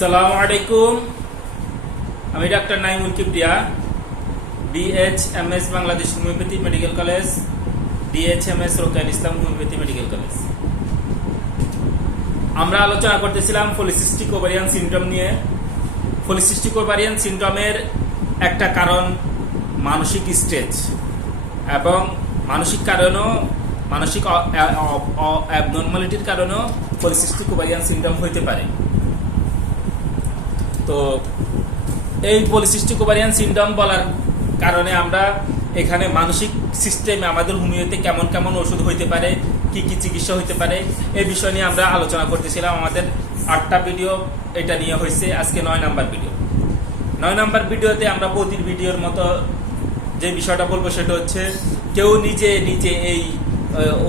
আসসালামু আলাইকুম। আমি doctor Naimul Kibria, BHMS Bangladesh homeopathy medical college, DHMS রোকেয়ার ইসলাম হোমিওপ্যাথি মেডিকেল কলেজ। আমরা আলোচনা করতেছিলাম পলিসিস্টিক ওভারিয়ান সিনড্রোম নিয়ে। পলিসিস্টিক ওভারিয়ান সিনড্রোমের একটা কারণ মানসিক স্ট্রেস, এবং মানসিক কারণেও মানসিক অ্যাবনর্মালিটির কারণেও পলিসিস্টিক ওভারিয়ান সিনড্রোম হইতে পারে। তো এই পলিসিস্টিক ওভারিয়ান সিনড্রোম বলার কারণে আমরা এখানে মানসিক সিস্টেমে আমাদের হোমিওতে কেমন কেমন ওষুধ হইতে পারে, কি কি চিকিৎসা হইতে পারে, এই বিষয় নিয়ে আমরা আলোচনা করতেছিলাম। আমাদের 8টা ভিডিও এটা নিয়ে হয়েছে, আজকে 9 নাম্বার ভিডিও। 9 নাম্বার ভিডিওতে আমরা প্রতি ভিডিওর মতো যে বিষয়টা বলবো সেটা হচ্ছে, কেউ নিজে নিজে এই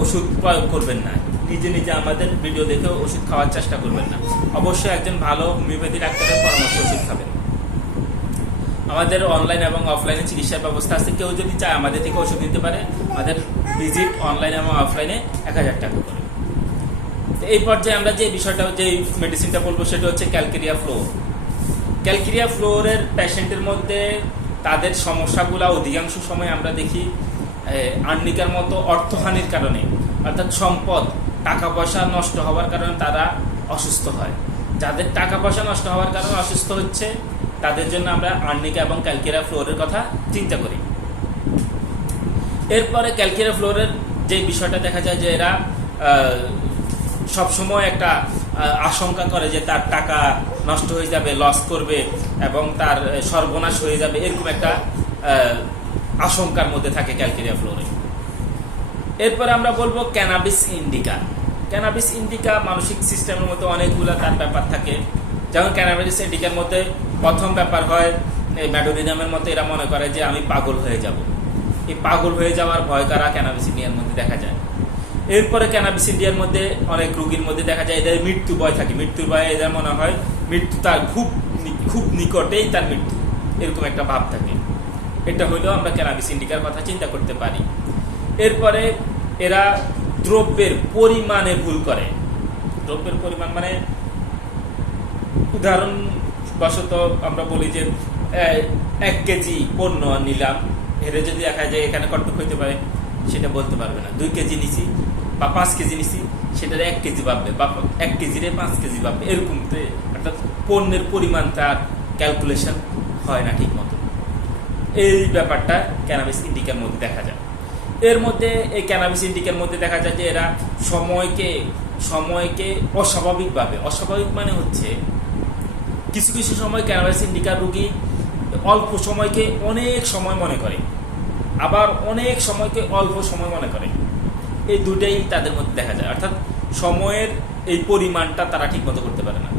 ওষুধ প্রয়োগ করবেন না, নিজে নিজে আমাদের ভিডিও দেখে ওষুধ খাওয়ার চেষ্টা করবেন না। অবশ্যই একজন ভালো হোমিওপ্যাথি ডাক্তারের পরামর্শ ওষুধ খাবেন। আমাদের অনলাইন এবং অফলাইনে চিকিৎসার ব্যবস্থা আছে। কেউ যদি চায় আমাদের থেকে ওষুধ নিতে পারে। আমাদের ভিজিট অনলাইন এবং অফলাইনে 1000 টাকা করে। তো এই পর্যায়ে আমরা যে বিষয়টা, যে মেডিসিনটা বলবো সেটা হচ্ছে ক্যালকেরিয়া ফ্লোর। ক্যালকেরিয়া ফ্লোরের পেশেন্টের মধ্যে তাদের সমস্যাগুলো অধিকাংশ সময় আমরা দেখি আর্নিকার মতো অর্থহানির কারণে, অর্থাৎ সম্পদ, টাকা পয়সা নষ্ট হওয়ার কারণে তারা অসুস্থ হয়। যাদের টাকা পয়সা নষ্ট হওয়ার কারণে অসুস্থ হচ্ছে তাদের জন্য আমরা আর্নিকা এবং ক্যালকেরিয়া ফ্লোরের কথা চিন্তা করি। এরপরে ক্যালকেরিয়া ফ্লোরের যে বিষয়টা দেখা যায় যে এরা সবসময় একটা আশঙ্কা করে যে তার টাকা নষ্ট হয়ে যাবে, লস করবে এবং তার সর্বনাশ হয়ে যাবে, এরকম একটা আশঙ্কার মধ্যে থাকে ক্যালকেরিয়া ফ্লোরে। এরপরে আমরা বলবো ক্যানাবিস ইন্ডিকা। ক্যানাবিস ইন্ডিকা মানসিক সিস্টেমের মধ্যে অনেকগুলো তার ব্যাপার থাকে। যেমন ক্যানাবিস ইন্ডিকার মধ্যে প্রথম ব্যাপার হয় এই ম্যাডোরিনামের মতো, এরা মনে করে যে আমি পাগল হয়ে যাব। এই পাগল হয়ে যাওয়ার ভয় কারা ক্যানাবিস ইন্ডিয়ার মধ্যে দেখা যায়। এরপরে ক্যানাবিস ইন্ডিয়ার মধ্যে অনেক রোগীর মধ্যে দেখা যায় এদের মৃত্যু ভয় থাকে। মৃত্যুর ভয়ে এদের মনে হয় মৃত্যু তার খুব খুব নিকটেই তার মৃত্যু, এরকম একটা ভাব থাকে। এটা হইলেও আমরা ক্যানাবিস ইন্ডিকার কথা চিন্তা করতে পারি। এরপরে এরা দ্রব্যের পরিমাণে ভুল করে। দ্রব্যের পরিমাণ মানে উদাহরণবশত আমরা বলি যে 1 কেজি পণ্য নিলাম, এর যদি দেখা যায় এখানে কতটুকু হইতে পারে সেটা বলতে পারবে না। 2 কেজি নিছি বা 5 কেজি নিছি, সেটার 1 কেজি ভাববে, বা 1 কেজিরে 5 কেজি ভাববে, এরকম। অর্থাৎ পণ্যের পরিমাণ তার ক্যালকুলেশন হয় না ঠিক মতো। এই ব্যাপারটা ক্যানাবিস ইন্ডিকার মধ্যে দেখা যায়। এর মধ্যে এই ক্যানাবিস ইন্ডিকার মধ্যে দেখা যায় যে এরা সময়কে অস্বাভাবিকভাবে, অস্বাভাবিক মানে হচ্ছে কিছু কিছু সময় ক্যানাবিস ইন্ডিকার রোগী অল্প সময়কে অনেক সময় মনে করে, আবার অনেক সময়কে অল্প সময় মনে করে। এই দুটাই তাদের মধ্যে দেখা যায়। অর্থাৎ সময়ের এই পরিমাণটা তারা ঠিক মতো করতে পারে না।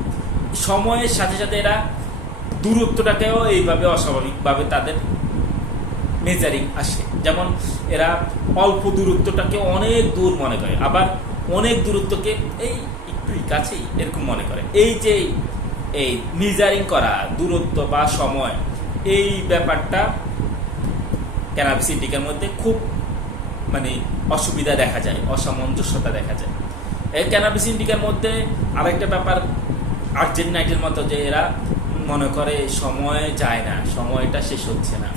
সময়ের সাথে সাথে এরা দূরত্বটাকেও এইভাবে অস্বাভাবিকভাবে তাদের মেজারিং আসে। যেমন এরা অল্প দূরত্বটাকে অনেক দূর মনে করে, আবার অনেক দূরত্বকে এই একটু কাছেই এরকম মনে করে। এই যে এই মেজারিং করা দূরত্ব বা সময়, এই ব্যাপারটা ক্যানাবিস ইন্ডিকার মধ্যে খুব অসুবিধা দেখা যায়, অসামঞ্জস্যতা দেখা যায়। এই ক্যানাবিস ইন্ডিকার মধ্যে আরেকটা ব্যাপার আর্জেন্টাইনের মতো, যে এরা মনে করে সময় যায় না, সময়টা শেষ হচ্ছে না,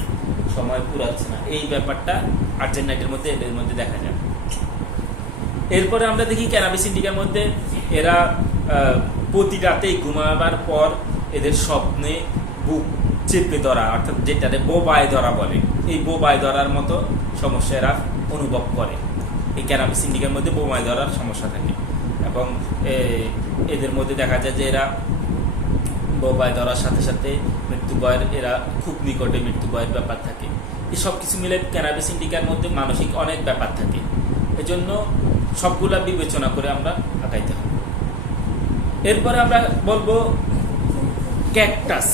সময় পুরাচ্ছে না। এই ব্যাপারটা আর্জেন্টাইনের মধ্যে এদের মধ্যে দেখা যায়। এরপরে আমরা দেখি ক্যানাবিস ইন্ডিকার মধ্যে এরা প্রতি রাতেই ঘুমাবার পর এদের স্বপ্নে বুক চেপে ধরা, অর্থাৎ যেটাতে বোবায় ধরা বলে, এই বোবায় ধরার মতো সমস্যা এরা অনুভব করে। এই ক্যানাবিস ইন্ডিকার মধ্যে বোবায় ধরার সমস্যা থাকে, এবং এদের মধ্যে দেখা যায় যে এরা বোবায় ধরার সাথে সাথে মৃত্যু ভয়ের, এরা খুব নিকটে মৃত্যু ভয়ের ব্যাপার থাকে। এই সব কিছু মিলে ক্যানাবিস ইন্ডিকার মধ্যে মানসিক অনেক ব্যাপার থাকে। এজন্য সবগুলা বিবেচনা করে আমরা আগাইতে হবে। এরপরে আমরা বলবো ক্যাকটাস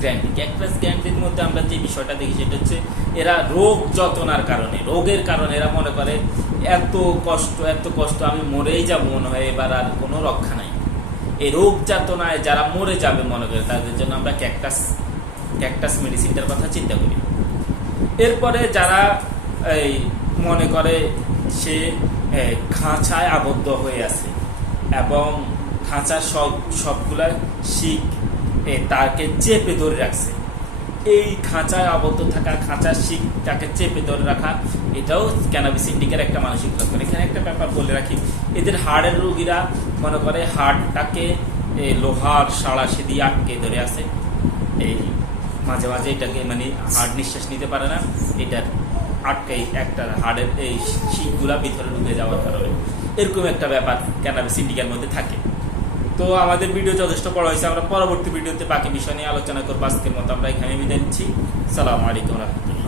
গ্ল্যান্ড। ক্যাকটাস গ্ল্যান্ডের মধ্যে আমরা যে বিষয়টা দেখি সেটা হচ্ছে এরা রোগ যতনার কারণে, রোগের কারণে এরা মনে করে এত কষ্ট আমি মরেই যাব, মনে হয় এবার আর কোনো রক্ষা নাই। এই রোগ যাতনায় যারা মরে যাবে মনে করে, তাদের জন্য আমরা ক্যাকটাস মেডিসিনটার কথা চিন্তা করি। এরপরে যারা এই মনে করে সে খাঁচায় আবদ্ধ হয়ে আছে এবং খাঁচার সবগুলা শিক তাকে চেপে ধরে রাখছে। এই খাঁচায় আবদ্ধ থাকা, খাঁচার শিকটাকে চেপে ধরে রাখা, এটাও ক্যানাবিস ইন্ডিকার একটা মানসিক লক্ষণ। এখানে একটা ব্যাপার বলে রাখি, এদের হাড়ের রোগীরা মনে করে হাড়টাকে লোহার সাড়াশি দিয়ে আটকে ধরে আছে, এই মাঝে মাঝে এটাকে মানে হাড় নিঃশ্বাস নিতে পারে না, এটার আটকে একটা হাড়ের এই শিকগুলা ভিতরে ঢুকে যাওয়ার কারণে এরকম একটা ব্যাপার ক্যানাবিস ইন্ডিকার মধ্যে থাকে। তো আমাদের ভিডিও যথেষ্ট বড় হয়েছে, আমরা পরবর্তী ভিডিওতে বাকি বিষয় নিয়ে আলোচনা করবো। আজকের মতো আমরা এখানে বিদায় নিচ্ছি। সালামু আলাইকুম রহমতুল্লাহ।